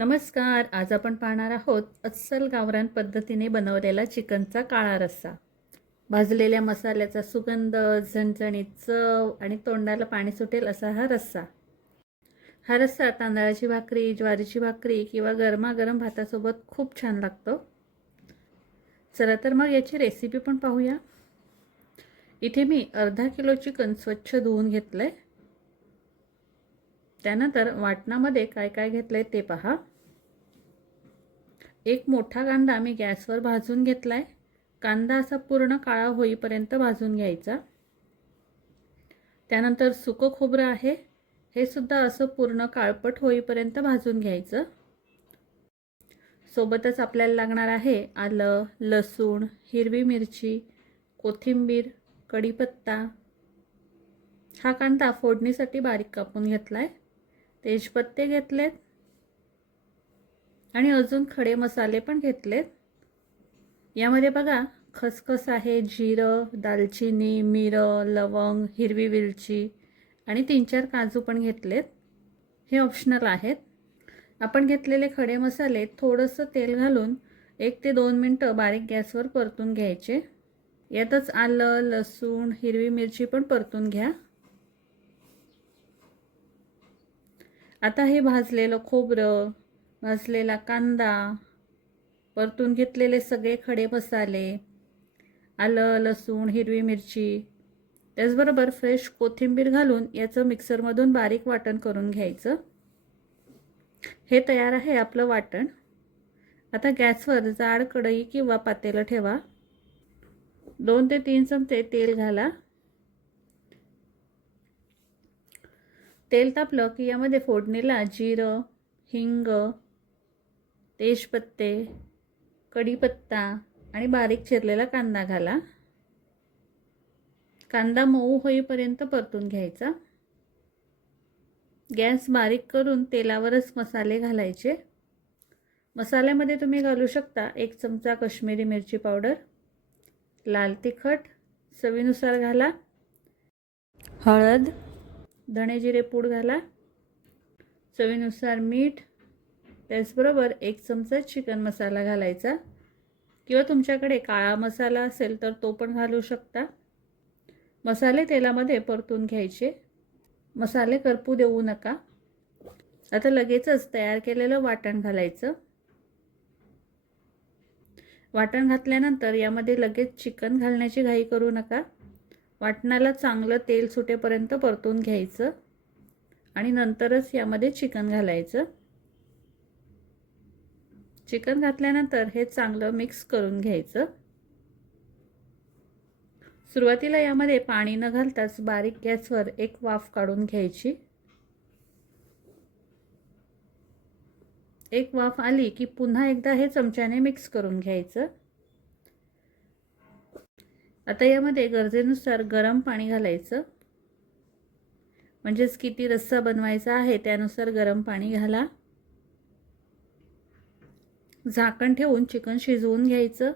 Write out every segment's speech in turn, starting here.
नमस्कार. आज आपण पाहणार आहोत अस्सल गावरान पद्धतीने बनवलेला चिकनचा काळा रस्सा. भाजलेल्या मसाल्याचा सुगंध, झणझणीत चव आणि तोंडाला पाणी सुटेल असा हा रस्सा. हा रस्सा तांदळाची भाकरी, ज्वारीची भाकरी किंवा गरमागरम भातासोबत खूप छान लागतो. चला तर मग याची रेसिपी पण पाहूया. इथे मी अर्धा किलो चिकन स्वच्छ धुवून घेतलंय. त्यानंतर वाटणामध्ये काय काय घेतलंय ते पहा. एक मोठा कांदा मी गॅसवर भाजून घेतलाय. कांदा असा पूर्ण काळा होईपर्यंत भाजून घ्यायचा. त्यानंतर सुकं खोबरं आहे, हे सुद्धा असं पूर्ण काळपट होईपर्यंत भाजून घ्यायचं. सोबतच आपल्याला लागणार आहे आलं, लसूण, हिरवी मिरची, कोथिंबीर, कढीपत्ता. हा कांदा फोडणीसाठी बारीक कापून घेतलाय. तेजपत्ते घेतलेत आणि अजून खडे मसाले पण घेतलेत. यामध्ये बघा खसखस आहे, जिरं, दालचिनी, मिरं, लवंग, हिरवी वेलची आणि 3-4 काजू पण घेतलेत. हे ऑप्शनल आहेत. आपण घेतलेले खडे मसाले थोडंसं तेल घालून 1 ते 2 मिनटं बारीक गॅसवर परतून घ्यायचे. यातच आलं, लसूण, हिरवी मिरची पण परतून घ्या. आता हे भाजलेलं खोबरं, भाजलेला कांदा, परतून घेतलेले सगळे खडे मसाले, आलं, लसूण, हिरवी मिरची, त्याचबरोबर फ्रेश कोथिंबीर घालून याचं मिक्सरमधून बारीक वाटण करून घ्यायचं. हे तयार आहे आपलं वाटण. आता गॅसवर जाड कढई किंवा पातेलं ठेवा. 2 ते 3 चमचे तेल घाला. तेल तापलं की यामध्ये फोडणीला जिरं, हिंग, तेजपत्ते, कढीपत्ता आणि बारीक चिरलेला कांदा घाला. कांदा मऊ होईपर्यंत परतून घ्यायचा. गॅस बारीक करून तेलावरच मसाले घालायचे. मसाल्यामध्ये तुम्ही घालू शकता 1 चमचा काश्मीरी मिरची पावडर, लाल तिखट चवीनुसार घाला, हळद, धणे जिरे पूड घाला, चवीनुसार मीठ, त्याचबरोबर 1 चमचा चिकन मसाला घालायचा किंवा तुमच्याकडे काळा मसाला असेल तर तो पण घालू शकता. मसाले तेलामध्ये परतून घ्यायचे. मसाले करपू देऊ नका. आता लगेचच तयार केलेलं वाटण घालायचं. वाटण घातल्यानंतर यामध्ये लगेच चिकन घालण्याची घाई करू नका. वाटणाला चांगलं तेल सुटेपर्यंत परतून घ्यायचं आणि नंतरच यामध्ये चिकन घालायचं. चिकन घातल्यानंतर हे चांगलं मिक्स करून घ्यायचं. सुरुवातीला यामध्ये पाणी न घालताच बारीक गॅसवर एक वाफ काढून घ्यायची. एक वाफ आली की पुन्हा एकदा हे चमच्याने मिक्स करून घ्यायचं. आता यामध्ये गरजेनुसार गरम पाणी घालायचं. म्हणजेच किती रस्सा बनवायचा आहे त्यानुसार गरम पाणी घाला. झाकण ठेवून चिकन शिजवून घ्यायचं.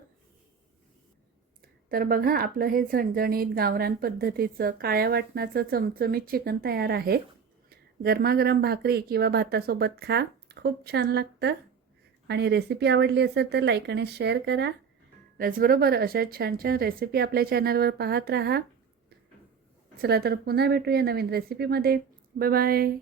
तर बघा आपलं हे झणझणीत गावरान पद्धतीचं काळ्या वाटणाचं चमचमीत चिकन तयार आहे. गरमागरम भाकरी किंवा भातासोबत खा, खूप छान लागतं. आणि रेसिपी आवडली असेल तर लाईक आणि शेअर करा. त्याचबरोबर अशा छान छान रेसिपी आपल्या चॅनलवर पाहत राहा. चला तर पुन्हा भेटूया नवीन रेसिपीमध्ये. Bye bye.